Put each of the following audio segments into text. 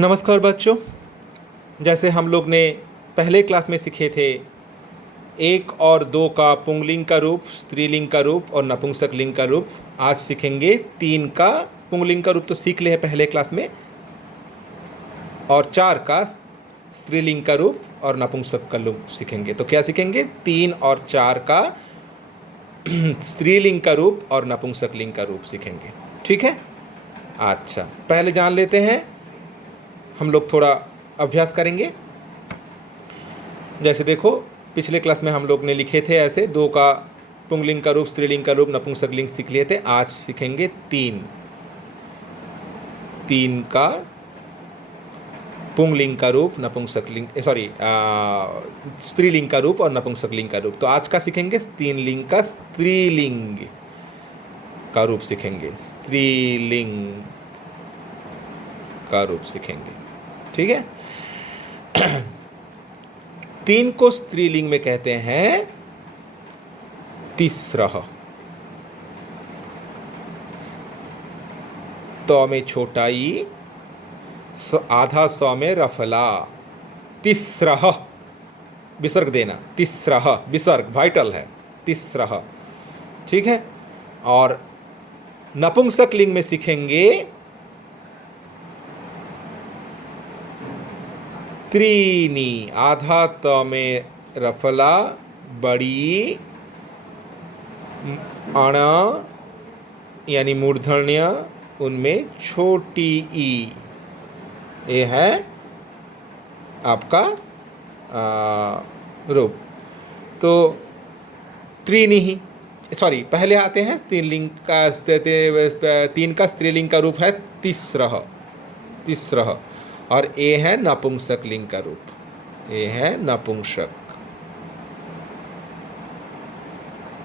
नमस्कार बच्चों। जैसे हम लोग ने पहले क्लास में सीखे थे एक और दो का पुंगलिंग का रूप, स्त्रीलिंग का रूप और नपुंसक लिंग का रूप। आज सीखेंगे तीन का पुंगलिंग का रूप तो सीख लिए हैं पहले क्लास में, और चार का स्त्रीलिंग का रूप और नपुंसक का रूप सीखेंगे। तो क्या सीखेंगे? तीन और चार का स्त्रीलिंग का रूप और नपुंसक लिंग का रूप सीखेंगे। ठीक है, अच्छा पहले जान लेते हैं। हम लोग थोड़ा अभ्यास करेंगे। जैसे देखो, पिछले क्लास में हम लोग ने लिखे थे ऐसे दो का पुंगलिंग का रूप, स्त्रीलिंग का रूप, नपुंसक लिंग सीख लिए थे। आज सीखेंगे तीन का पुंगलिंग का रूप, नपुंसक लिंग स्त्रीलिंग का रूप और नपुंसक लिंग का रूप। तो आज का सीखेंगे तीन लिंग का स्त्रीलिंग का रूप सीखेंगे, स्त्रीलिंग का रूप सीखेंगे। ठीक है। तीन को स्त्रीलिंग में कहते हैं तिस्रः। तो में छोटा ई, आधा सौ में रफला, तिस्रः विसर्ग देना, तिस्रः विसर्ग वाइटल है, तिस्रः। ठीक है। और नपुंसक लिंग में सीखेंगे त्रीनी, आधा त में रफला, बड़ी अण यानी मूर्धन्य, उनमें छोटी ई। ये है आपका रूप। तो त्रीनी ही, सॉरी पहले आते हैं स्त्रीलिंग का, तीन का स्त्रीलिंग का रूप है तिस्रः, तिस्रः। और ये है नपुंसक लिंग का रूप, ये है नपुंसक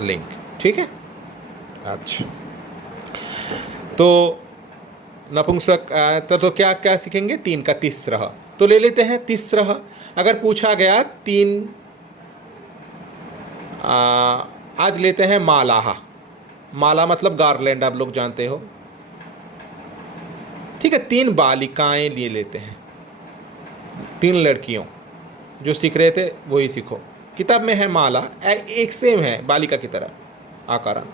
लिंग। ठीक है। अच्छा, तो नपुंसक तो क्या क्या सीखेंगे? तीन का तिस्रः। तो ले लेते हैं तिस्रः। अगर पूछा गया तीन, आज लेते हैं मालाहा। माला मतलब गार्लैंड, आप लोग जानते हो। ठीक है, तीन बालिकाएं लिए लेते हैं, तीन लड़कियों जो सीख रहे थे वही सीखो। किताब में है माला, एक सेम है बालिका की तरह आकारण।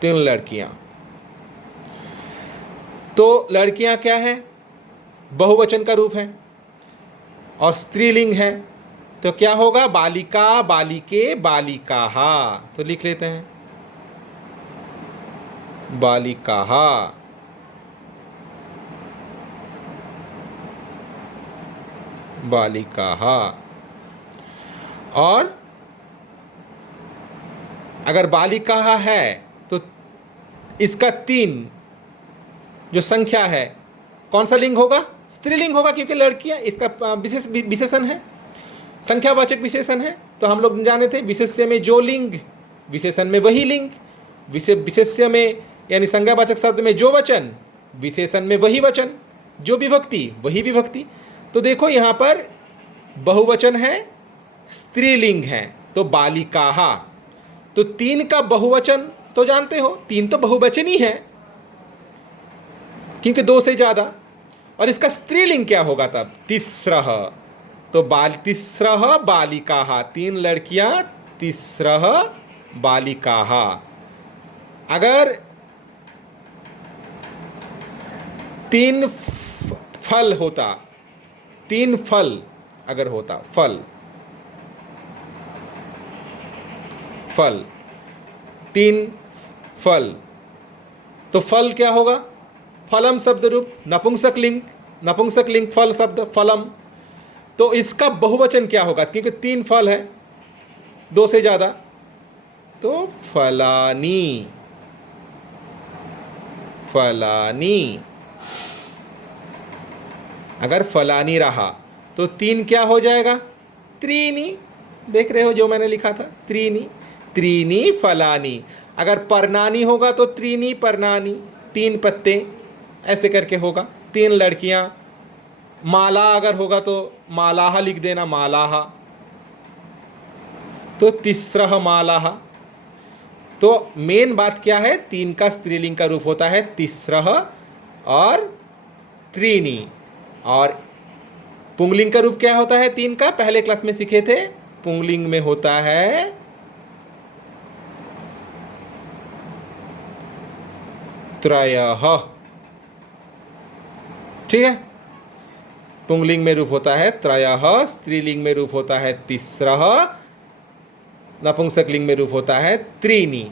तीन लड़कियां, तो लड़कियां क्या है? बहुवचन का रूप है और स्त्रीलिंग है। तो क्या होगा? बालिका, बालिके, बालिकाहा। तो लिख लेते हैं बालिकाहा। बालिकाहा। और अगर बालिकाहा है तो इसका तीन जो संख्या है, कौन सा लिंग होगा? स्त्रीलिंग होगा, क्योंकि लड़कियां इसका विशेषण है, संख्यावाचक विशेषण है। तो हम लोग जाने थे विशेष्य में जो लिंग, विशेषण में वही लिंग। विशेष्य में यानी संज्ञावाचक शब्द में जो वचन, विशेषण में वही वचन, जो विभक्ति वही विभक्ति। तो देखो यहाँ पर बहुवचन है, स्त्रीलिंग है, तो बालिकाहा। तो तीन का बहुवचन तो जानते हो, तीन तो बहुवचन ही है क्योंकि दो से ज्यादा। और इसका स्त्रीलिंग क्या होगा तब? तिस्रः। तो तिस्रः बालिकाहा, तीन लड़कियां, तिस्रः बालिकाहा। अगर तीन फल होता, तीन फल अगर होता, फल, फल, तीन फल, तो फल क्या होगा? फलम शब्द रूप, नपुंसक लिंग, नपुंसक लिंग फल शब्द फलम। तो इसका बहुवचन क्या होगा? क्योंकि तीन फल है, दो से ज्यादा, तो फलानी, फलानी। अगर फलानी रहा तो तीन क्या हो जाएगा? त्रीनी। देख रहे हो जो मैंने लिखा था, त्रीनी, त्रीनी फलानी। अगर परनानी होगा तो त्रीनी परनानी, तीन पत्ते, ऐसे करके होगा। तीन लड़कियां। माला अगर होगा तो मालाहा लिख देना, मालाहा। तो तिस्रः मालाहा। तो मेन बात क्या है? तीन का स्त्रीलिंग का रूप होता है तिस्रः और त्रीनी। और पुंगलिंग का रूप क्या होता है 3 का? पहले क्लास में सीखे थे। पुंगलिंग में होता है त्रयः। ठीक है, पुंगलिंग में रूप होता है त्रयः, स्त्रीलिंग में रूप होता है तिस्रः, नपुंसकलिंग में रूप होता है त्रीणि।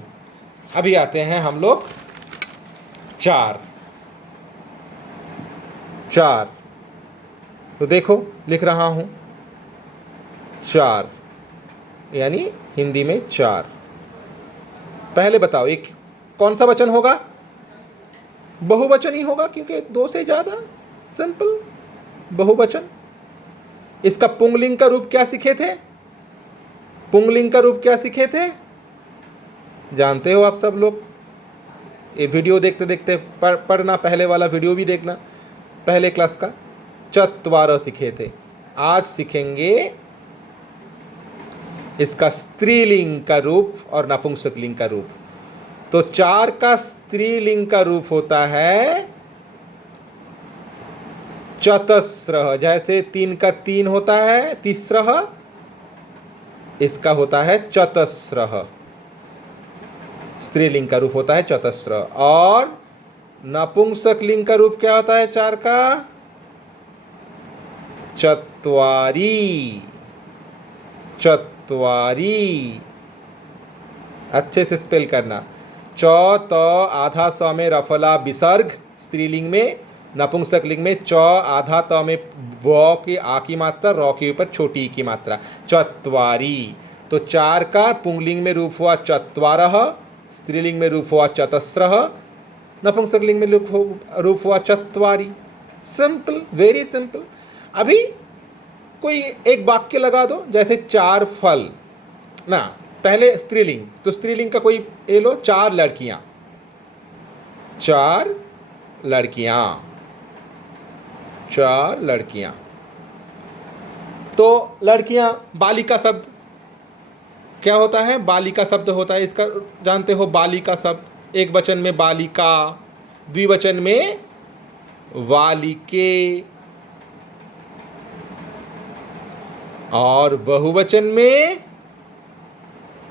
अभी आते हैं हम लोग 4। तो देखो लिख रहा हूं 4, यानी हिंदी में 4। पहले बताओ एक कौन सा वचन होगा? बहुवचन ही होगा, क्योंकि 2 से ज्यादा। सिंपल बहुवचन। इसका पुंगलिंग का रूप क्या सीखे थे? पुंगलिंग का रूप क्या सीखे थे? जानते हो आप सब लोग। ये वीडियो देखते देखते पढ़ना, पहले वाला वीडियो भी देखना, पहले क्लास का। चत्वार सीखे थे। आज सीखेंगे इसका स्त्रीलिंग का रूप और नपुंसकलिंग का रूप। तो 4 का स्त्रीलिंग का रूप होता है चतस्रः। जैसे 3 का 3 होता है तिस्रः, इसका होता है चतस्रः। स्त्रीलिंग का रूप होता है चतस्र। और नपुंसकलिंग का रूप क्या होता है 4 का? चत्वारी। चत्वारी। अच्छे से स्पेल करना। च त आधा स में रफला विसर्ग स्त्रीलिंग में, नपुंसकलिंग में च आधा त में व की आ की मात्रा, र के ऊपर छोटी ई की मात्रा। चत्वारी। तो 4 का पुंगलिंग में रूप हुआ चत्वारः, स्त्रीलिंग में रूप हुआ चतस्रः, नपुंसकलिंग में रूप हुआ चत्वारी। Simple, very simple. अभी कोई एक वाक्य लगा दो, जैसे 4 फल ना। पहले स्त्रीलिंग, तो स्त्रीलिंग का कोई ये लो, 4 लड़कियां। 4 लड़कियां। 4 लड़कियां। तो लड़कियां, बालिका शब्द क्या होता है? बालिका शब्द होता है इसका, जानते हो बालिका शब्द। एक वचन में बालिका, द्विवचन में बालिके, और बहुवचन में,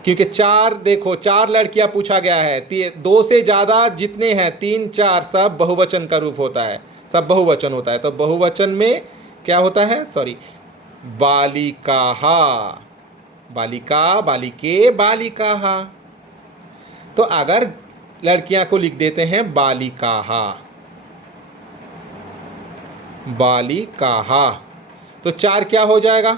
क्योंकि 4 देखो 4 लड़कियां पूछा गया है, 2 से ज्यादा जितने हैं 3 4 सब बहुवचन का रूप होता है, सब बहुवचन होता है। तो बहुवचन में क्या होता है? सॉरी, बालिकाः, बालिका, बालिके, बालिकाः। तो अगर लड़कियां को लिख देते हैं बालिकाः, बालिकाः, तो 4 क्या हो जाएगा?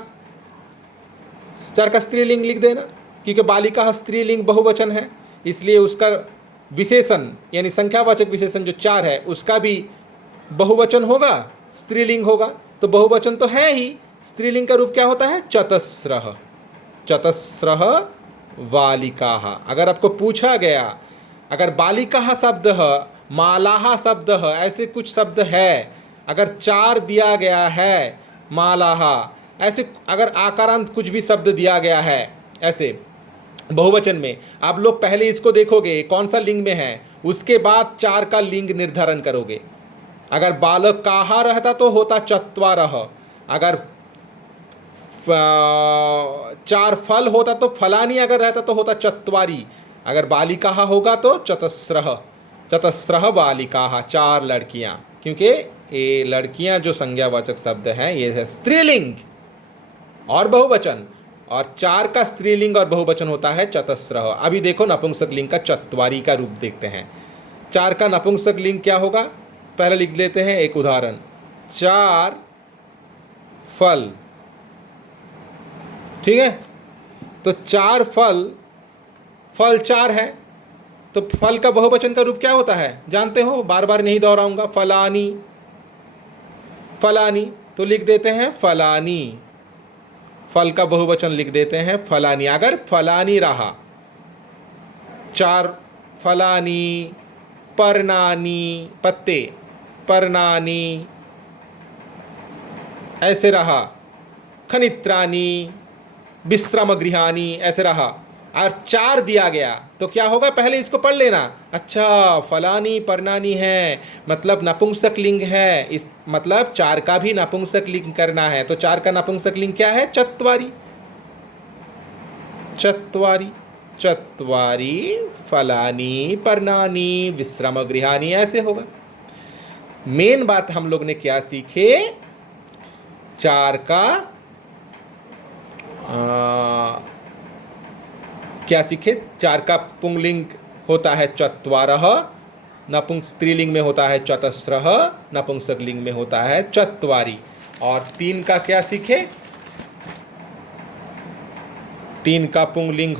4 का स्त्रीलिंग लिख देना, क्योंकि बालिका स्त्रीलिंग बहुवचन है, इसलिए उसका विशेषण यानी संख्यावाचक विशेषण जो 4 है उसका भी बहुवचन होगा, स्त्रीलिंग होगा। तो बहुवचन तो है ही, स्त्रीलिंग का रूप क्या होता है? चतस्रः। चतस्रः बालिकाः। अगर आपको पूछा गया, अगर बालिकाः शब्द है, मालाः शब्द है, ऐसे कुछ शब्द है, अगर 4 दिया गया है, मालाः, ऐसे अगर आकारांत कुछ भी शब्द दिया गया है ऐसे बहुवचन में, आप लोग पहले इसको देखोगे कौन सा लिंग में है, उसके बाद 4 का लिंग निर्धारण करोगे। अगर बालकाः रहता तो होता चत्वारः, अगर 4 फल होता तो फलानी, अगर रहता तो होता चत्वारी, अगर बालिकाः होगा तो चतस्रः। चतस्रः बालिकाः, 4 लड़कियां, क्योंकि ये लड़कियां जो संज्ञावाचक शब्द हैं ये है स्त्रीलिंग और बहुवचन, और 4 का स्त्रीलिंग और बहुवचन होता है चतस्रः। अभी देखो नपुंसकलिंग का चत्वारी का रूप देखते हैं। 4 का नपुंसकलिंग क्या होगा? पहले लिख लेते हैं एक उदाहरण। 4 फल। ठीक है, तो 4 फल, फल 4 है, तो फल का बहुवचन का रूप क्या होता है जानते हो? बार बार नहीं दोहराऊंगा। फलानी। फलानी, तो लिख देते हैं फलानी। फल का बहुवचन लिख देते हैं फलानी। अगर फलानी रहा, 4 फलानी, पर्णानी, पत्ते, पर्णानी, ऐसे रहा, खनित्रानी, विश्राम गृहानी, ऐसे रहा, और 4 दिया गया तो क्या होगा, पहले इसको पढ़ लेना। अच्छा, फलानी परनानी है मतलब नपुंसक लिंग है, इस मतलब 4 का भी नपुंसक लिंग करना है। तो 4 का नपुंसक लिंग क्या है, चत्वारी। चत्वारी, चत्वारी फलानी परनानी विश्राम गृहानी, ऐसे होगा। मेन बात हम लोग ने क्या सीखे, 4 का क्या सीखे, 4 का पुंगलिंग होता है चत्वारः, नपुंस स्त्रीलिंग में होता है चतस्रः, नपुंसक लिंग में होता है चत्वारी। और 3 का क्या सीखे, 3 का पुंगलिंग